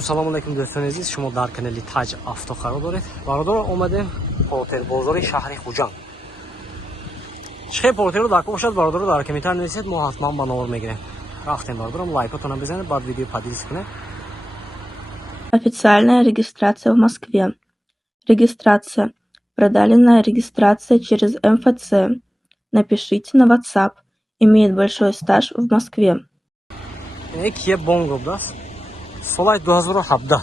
Салому алейкум дӯстони азиз, шумо дар канали Taj Авто қарор доред. Бародор омадем портер бозори шаҳри Хуҷанд. Чихе портеро дар ко бошад, бародоро дар комментар нависед, мо ҳатман ба номер мегирем. Рафтем бародорам, лайкотона бизанед, баъд видео поделитесь кунед. Официальная регистрация в Москве. Регистрация. Продленная регистрация через МФЦ. Напишите на WhatsApp. Имеет большой стаж в Москве. Кия Бонгоб даст. Солай 2017.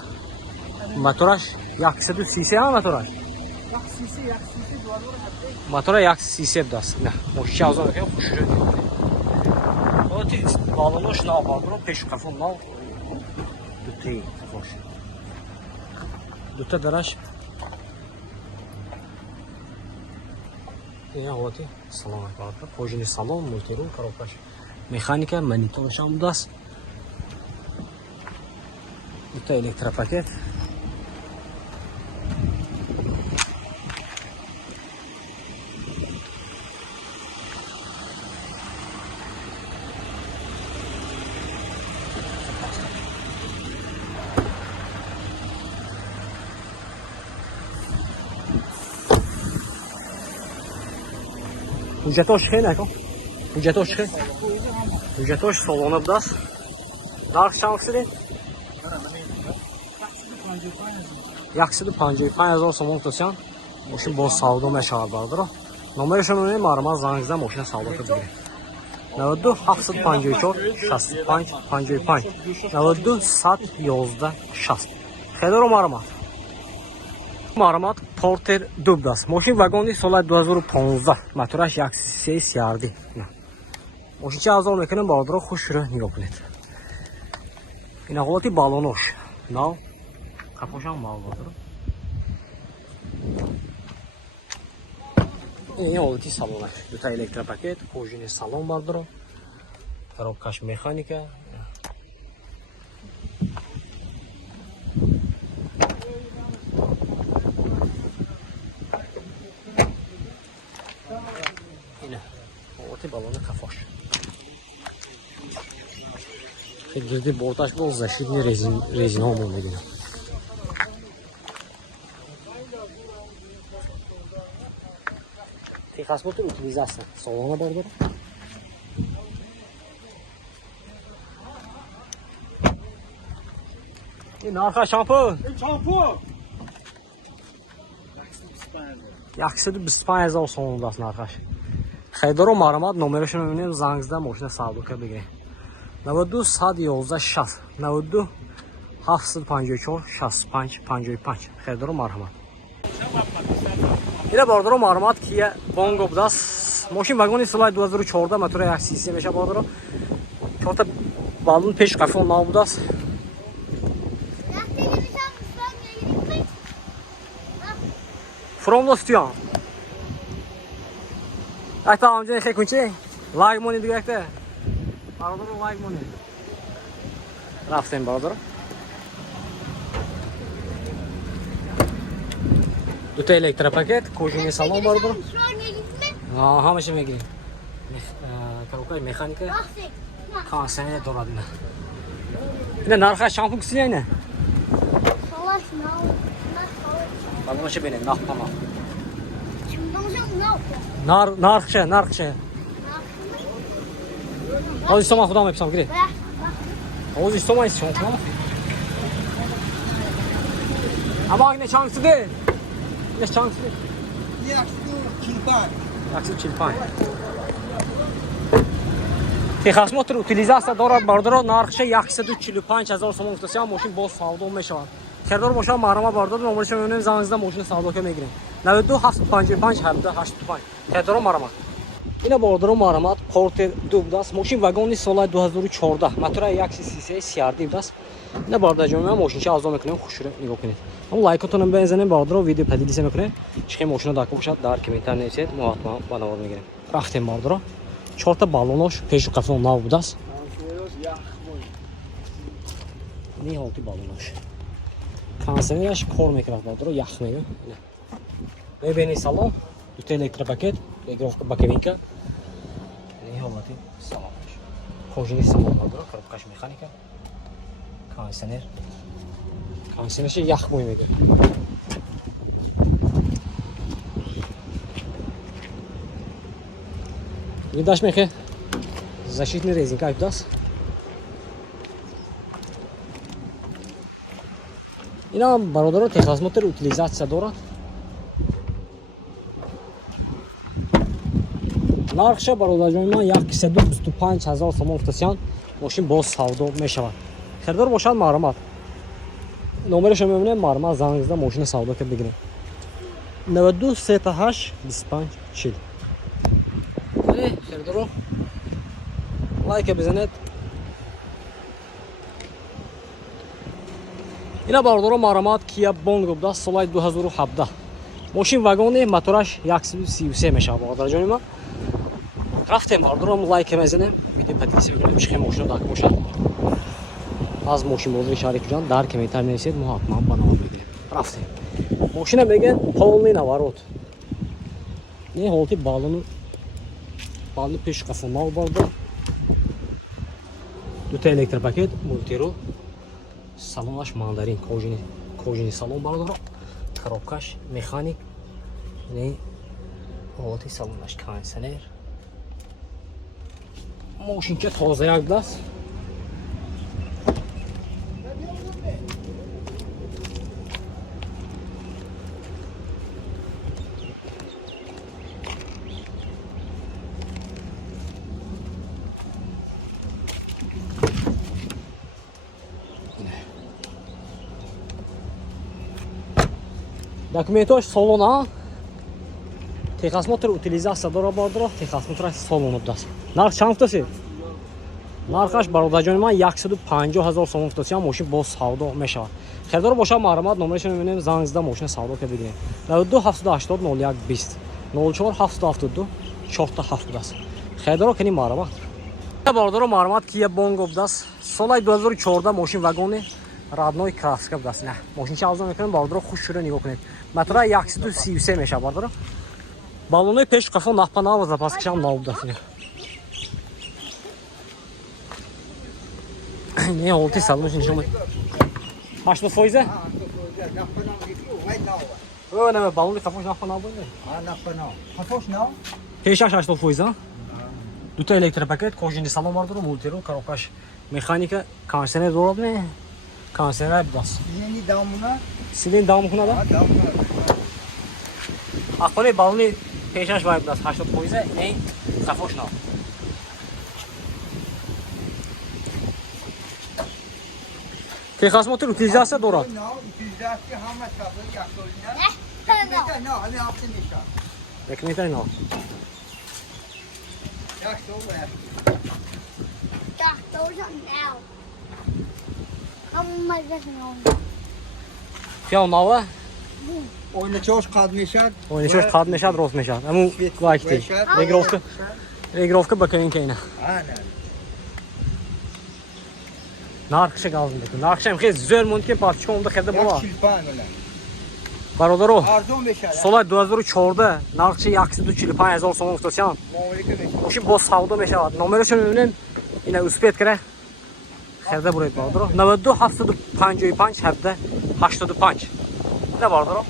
Мотораш 133 ҳам мотораш. 133 мотора 133 даст. Не, мошина азон ки хушрӯ. Оти балонош нав бардро пеш кафон нав. Дутей хош. Дута дараш. Я оти салом алейкум. Пожини салон, мультирул, коробкаш. Механика, монитор шам даст. Это электропакет. Hüccetoş xeyr nəko? Hüccetoş xeyr. Hüccetoş salona bdas. Narx şansıdır. Yaxşıdır 55,000 somon tutsan. Moşin boz savdo məşğul vardır. Numarasını nə marmaz zangizdə moşina savdo edir. 92 754 65 55. 92 711 60. Xedaro marmat. Marmat Porter Dubdas. Moşin vagoni sola 2015. Motoraş 133 yardı. Moşin çə azal mekanın bağdırı xoş rəh nigah kunید. İna qolati balonoş. Nav Kapoşan mal vardır. İyi oldu salona. Duta elektropaket, kojini salon vardır. Коробкаш mexanika. Yine o balonu kafoş. Girdi boltaj был защитный резиновый медиа. Техосмотр утилизация. Салона бардар. Нарха шампунь. Шампунь. 125,000 сомон даст нархаш. Хайдаро маромат номерашон мебинем зангзда мошина савдока бигирем. 92 111 60 92 754 65 55. Хайдаро марҳамат. Ина бардоро марҳамат Kia Bongo даст. Мошин вагони соли 2014 мотора 133 меша бардоро. Чорта балон пеш қафон нав будаст. From the studio. Ayta amca xey kunchi. Like money digakda. Barodor like money. Raftem barodor. Duta elektropaket, kojini salon barodor. Hamish megirem. Коробка mexanika. Kondisioner dorad ina. Ina narxa shampun kisi ina. Salash nav. Baloncha bene naqpama. Narxcha. Hozir istoma xudom epsam gire. Hozir istoma istishon xudom. Ama ne şansı de? Ne şansı de? Yaxşı çilpan. Texosмотр утилизация дорад бардоро нархша 145,000 сомон гуфтасиам мошин боз савдо мешавад. Хердор бошад марама бардор номершо мебинем зангизда мошина савдока мегирем. 92 755 85. Хердор марама. Ина бардоро марамат Porter Dubdas мошин вагони соли 2014 мотора 133 ярди даст. Ина бардаҷо мебинем мошинча азо мекунем хушро нигоҳ кунед. Ҳам лайкотон бизанем бардоро видео поделитесь мекунем. Чихе мошина дако бошад дар комментар нависед мо ҳатман ба навор мегирем. Рафтем бардоро. Чорта балонош пеши қафон нав будаст. Ни ҳолти балонош. Консерваш кор мекунад бардоро ях мегам. Мебини салон, дута электропакет, регулировка боковинка. Ни ҳолати салон. Кожини салон бардоро, коробкаш механика. Кондиционер. Konservasi yağ qo'ymaydi. Видишь, Михе? Защитный резинг, как даст? Ина бародаро техосмотр утилизация дорад. Нархша бародарҷони ман 1,25,000 сомон футасиян мошин боз савдо мешавад. Хирдор бошад маърамат. Номерашо мебинем маърамат занг зада мошина савдо кард бигирем. 92 38 25 40. Хирдоро лайк бизанед. Ина бародаро маърамат Kia Bongo будаст соли 2017. Мошин вагони мотораш 133 мешавад бародарҷони ман. Рафтем бародаром лайк мезанем, видео подписывайтесь, бигирем чиқи мошина дак бошад. Аз мошин бозори Шариф ҷон дар комментар нависед, мо ҳатман ба навод мегирем. Рафтем. Мошина мегӯянд полный наворот. Не ҳолати балону пеш қафо нав барда. Дута электропакет, мультиру, салонаш мандарин, кожини салон бародаро, коробкаш механик, не ҳолати салонаш кондиционер. Мошинка тоза як даст. Документош салона. Техосмотр утилизация дора бародаро, техосмотр салону даст. Нарх чанд футаси? Нархаш бародарҷони ман 150,000 сомон футасиян мошин боз савдо мешавад. Хирдор бошад маърамат, номерашо мебинем, занг зада мошина савдо кард бигирем. 92 780 01 20 04 772 470 аст. Хирдоро кани маърамат. Бародаро маърамат Kia Bongo будаст. Соли 2014 мошин вагони родной краска будаст. Не, мошинча арзон мекунем, бародаро хушро нигоҳ кунед. Мотора 133 мешавад бародаро. Балонои пеш қафо нахпа нав запаскишам нав будаст. Не ҳолати салонаш нишон мед. 80%? О, не, балони қафош нахпа нав буд. Қафош нав? Пешаш 80%? Дута электропакет, кожини салон бародаро, мультиру, коробкаш механика, кондиционер дорад не? Кондиционер будаст. Сидени дамуна? Сидени дам мекунад? Дамуна. Ахвали балони пешаш вай будаст 80%, не қафош нав. Техосмотр утилизация дорад. Утилизация ҳама сабр яхдорина. Ne? Ҳами ҳафта меша. Документари нав. Яхдор ва яхдор. Так, тоже now. Hamma gözüm. Фиал нава, Ойначош қад мешад. ойнишош қад мешад, рост мешад. Аму лайкти. Регировка ба камин кайна. Нархша галзин бекун. Нархша им хез зӯр монд ки парчон да хеда бола. 145 ола. Бародаро, Арзон мешад. соли 2014 нархша 145,000 сомон футасиян. Муомилика мешад. Мошин боз савдо мешавад. Номерашо мебинем, ина успет кара. Хеда буред бародаро. 92 755 17 85. Не бародаро.